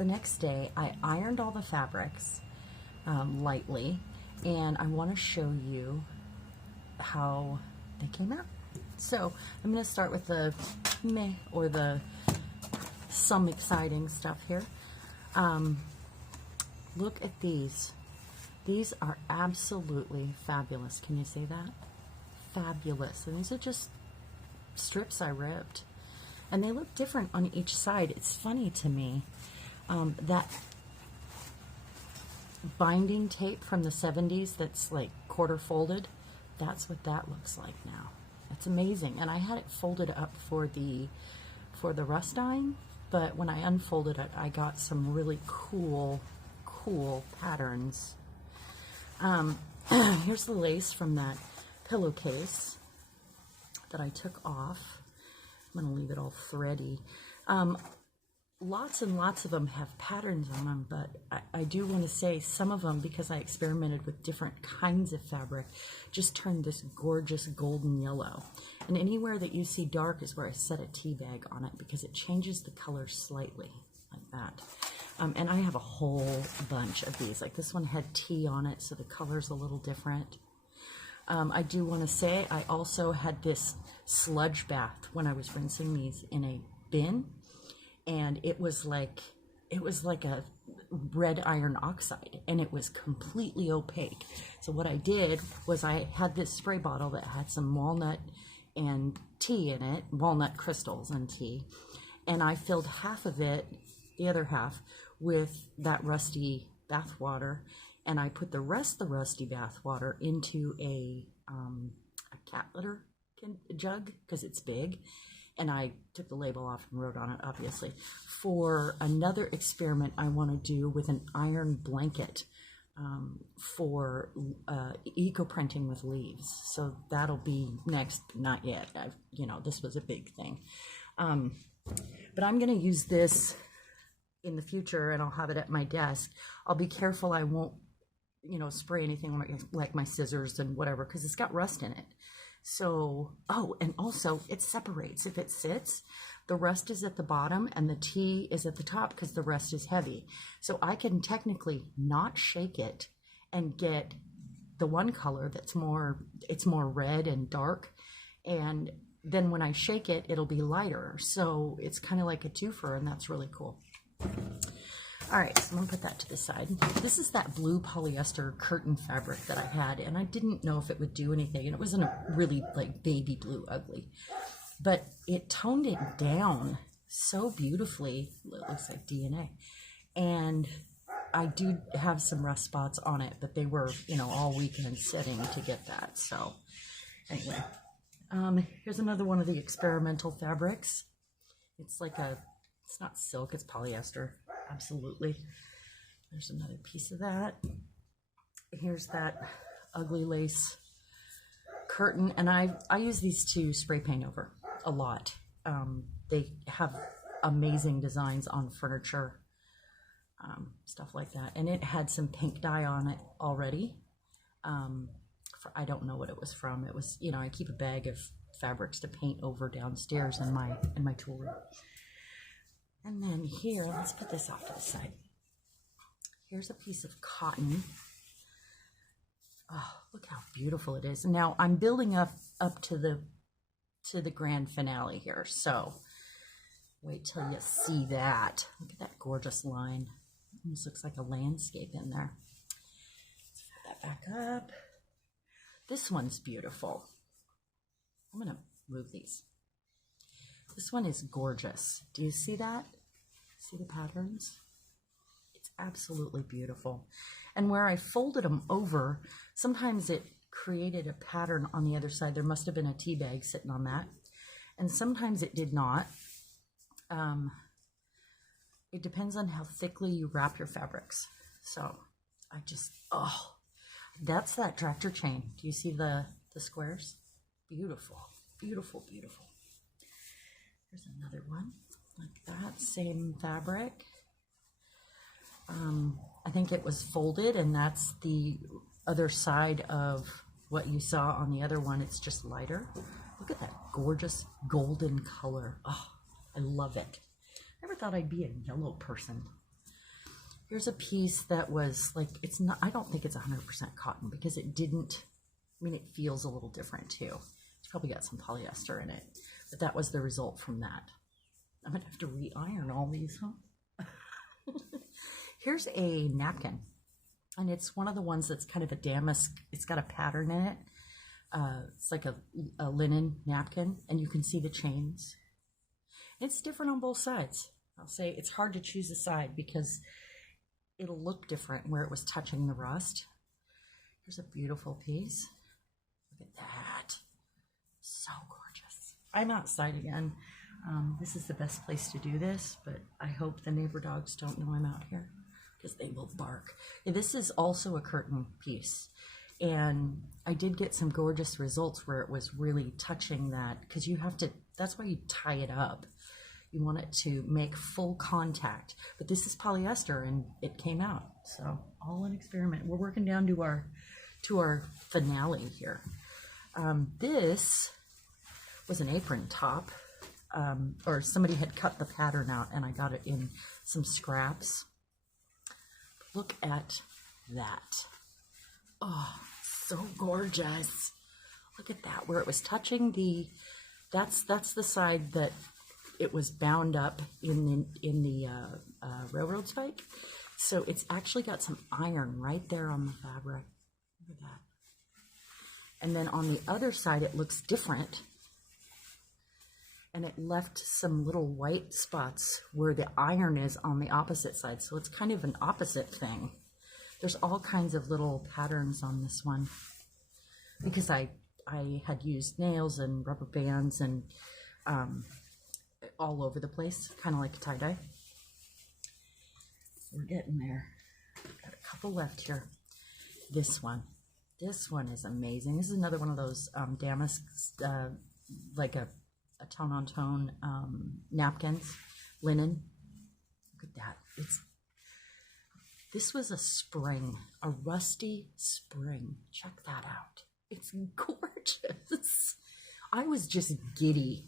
the next day. I ironed all the fabrics lightly, and I want to show you how they came out. So I'm going to start with the meh, or the some exciting stuff here. Look at these. These are absolutely fabulous. Can you say that? Fabulous. And these are just strips I ripped. And they look different on each side. It's funny to me that binding tape from the 70s that's like quarter folded, that's what that looks like now. That's amazing. And I had it folded up for the rust dyeing, but when I unfolded it, I got some really cool patterns. Here's the lace from that pillowcase that I took off. I'm going to leave it all thready. Lots and lots of them have patterns on them, but I do want to say some of them, because I experimented with different kinds of fabric, just turned this gorgeous golden yellow. And anywhere that you see dark is where I set a tea bag on it, because it changes the color slightly, like that. And I have a whole bunch of these. Like this one had tea on it, so the color's a little different. I do want to say I also had this sludge bath when I was rinsing these in a bin, and it was like a red iron oxide, and it was completely opaque. So what I did was I had this spray bottle that had some walnut and tea in it, walnut crystals and tea, and I filled half of it, the other half, with that rusty bath water, and I put the rest of the rusty bath water into a cat litter jug, because it's big, and I took the label off and wrote on it, obviously, for another experiment I want to do with an iron blanket for eco-printing with leaves. So that'll be next, not yet. This was a big thing. But I'm going to use this in the future, and I'll have it at my desk. I'll be careful I won't spray anything like my scissors and whatever, because it's got rust in it. So, oh, and also it separates. If it sits, the rust is at the bottom and the tea is at the top, because the rest is heavy. So I can technically not shake it and get the one color that's it's more red and dark. And then when I shake it, it'll be lighter. So it's kind of like a twofer, and that's really cool. All right, so I'm gonna put that to the side. This is that blue polyester curtain fabric that I had, and I didn't know if it would do anything, and it wasn't a really like baby blue ugly, but it toned it down so beautifully. It looks like DNA. And I do have some rust spots on it, but they were, all weekend setting to get that. So anyway, here's another one of the experimental fabrics. It's not silk, it's polyester. Absolutely. There's another piece of that. Here's that ugly lace curtain, and I use these to spray paint over a lot. They have amazing designs on furniture, stuff like that. And it had some pink dye on it already. I don't know what it was from. It was, I keep a bag of fabrics to paint over downstairs in my tool room. And then here, let's put this off to the side. Here's a piece of cotton. Oh, look how beautiful it is. Now I'm building up to the grand finale here. So wait till you see that. Look at that gorgeous line. Almost looks like a landscape in there. Let's put that back up. This one's beautiful. I'm gonna move these. This one is gorgeous. Do you see that? See the patterns? It's absolutely beautiful. And where I folded them over, sometimes it created a pattern on the other side. There must have been a tea bag sitting on that. And sometimes it did not. It depends on how thickly you wrap your fabrics. So that's that tractor chain. Do you see the squares? Beautiful, beautiful, beautiful. Here's another one like that, same fabric. I think it was folded, and that's the other side of what you saw on the other one. It's just lighter. Look at that gorgeous golden color. Oh, I love it. I never thought I'd be a yellow person. Here's a piece that was like, it's not, I don't think it's 100% cotton because it didn't, I mean, it feels a little different too. It's probably got some polyester in it, but that was the result from that. I'm gonna have to re-iron all these, huh? Here's a napkin, and it's one of the ones that's kind of a damask, it's got a pattern in it. It's like a linen napkin, and you can see the chains. It's different on both sides. I'll say it's hard to choose a side because it'll look different where it was touching the rust. Here's a beautiful piece. Look at that. So gorgeous. I'm outside again. This is the best place to do this, but I hope the neighbor dogs don't know I'm out here because they will bark. And this is also a curtain piece. And I did get some gorgeous results where it was really touching that, because you have to, that's why you tie it up. You want it to make full contact. But this is polyester and it came out. So all an experiment. We're working down to our finale here. This was an apron top, or somebody had cut the pattern out and I got it in some scraps. Look at that. Oh, so gorgeous. Look at that, where it was touching the, that's the side that it was bound up in the railroad spike. So it's actually got some iron right there on the fabric. Look at that. And then on the other side, it looks different. And it left some little white spots where the iron is on the opposite side. So it's kind of an opposite thing. There's all kinds of little patterns on this one because I had used nails and rubber bands and all over the place, kind of like a tie-dye. We're getting there. Got a couple left here. This one is amazing. This is another one of those damask, like a tone-on-tone napkins, linen. Look at that. This was a spring, a rusty spring. Check that out. It's gorgeous. I was just giddy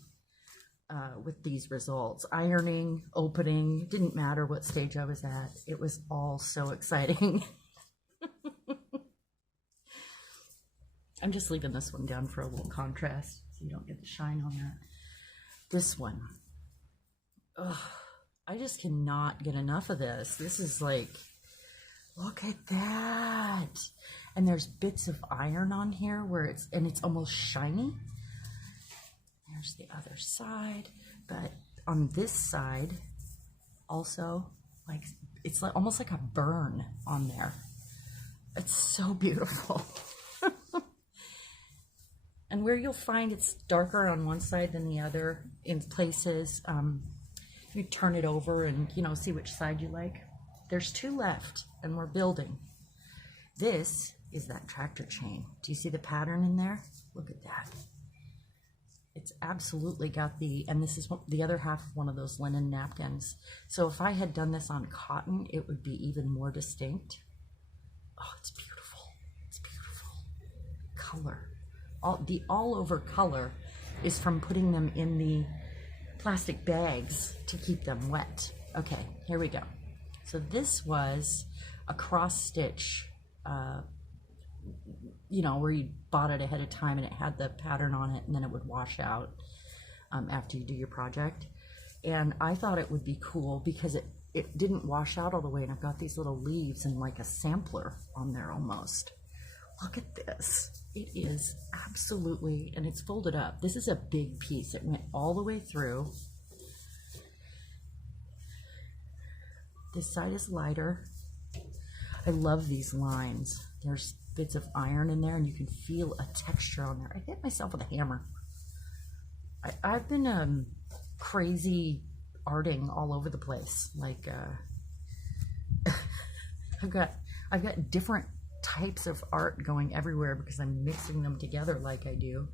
with these results. Ironing, opening, didn't matter what stage I was at. It was all so exciting. I'm just leaving this one down for a little contrast so you don't get the shine on that. This one. Ugh, I just cannot get enough of this. This is like, look at that. And there's bits of iron on here where it's almost shiny. There's the other side. But on this side, also, like, it's like almost like a burn on there. It's so beautiful. And where you'll find it's darker on one side than the other in places, you turn it over and, you know, see which side you like. There's two left and we're building. This is that tractor chain. Do you see the pattern in there? Look at that. It's absolutely got and this is the other half of one of those linen napkins. So if I had done this on cotton, it would be even more distinct. Oh, it's beautiful. It's beautiful. Color. The all over color is from putting them in the plastic bags to keep them wet. Okay, here we go. So this was a cross stitch, you know, where you bought it ahead of time and it had the pattern on it and then it would wash out after you do your project. And I thought it would be cool because it didn't wash out all the way and I've got these little leaves and like a sampler on there almost. Look at this. It is absolutely, and it's folded up. This is a big piece. It went all the way through. This side is lighter. I love these lines. There's bits of iron in there and you can feel a texture on there. I hit myself with a hammer. I've been crazy arting all over the place. Like I've got different types of art going everywhere because I'm mixing them together like I do.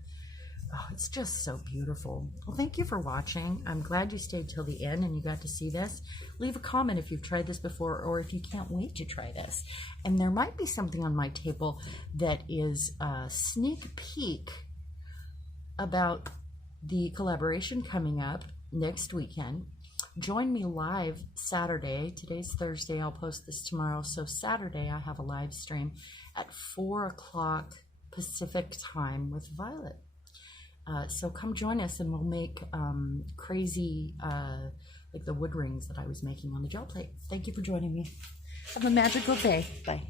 Oh, it's just so beautiful. Well, thank you for watching. I'm glad you stayed till the end and you got to see this. Leave a comment if you've tried this before or if you can't wait to try this. And there might be something on my table that is a sneak peek about the collaboration coming up next weekend join me live Saturday. Today's Thursday. I'll post this tomorrow. So Saturday, I have a live stream at 4 o'clock Pacific time with Violet. So come join us and we'll make crazy, like the wood rings that I was making on the gel plate. Thank you for joining me. Have a magical day. Bye.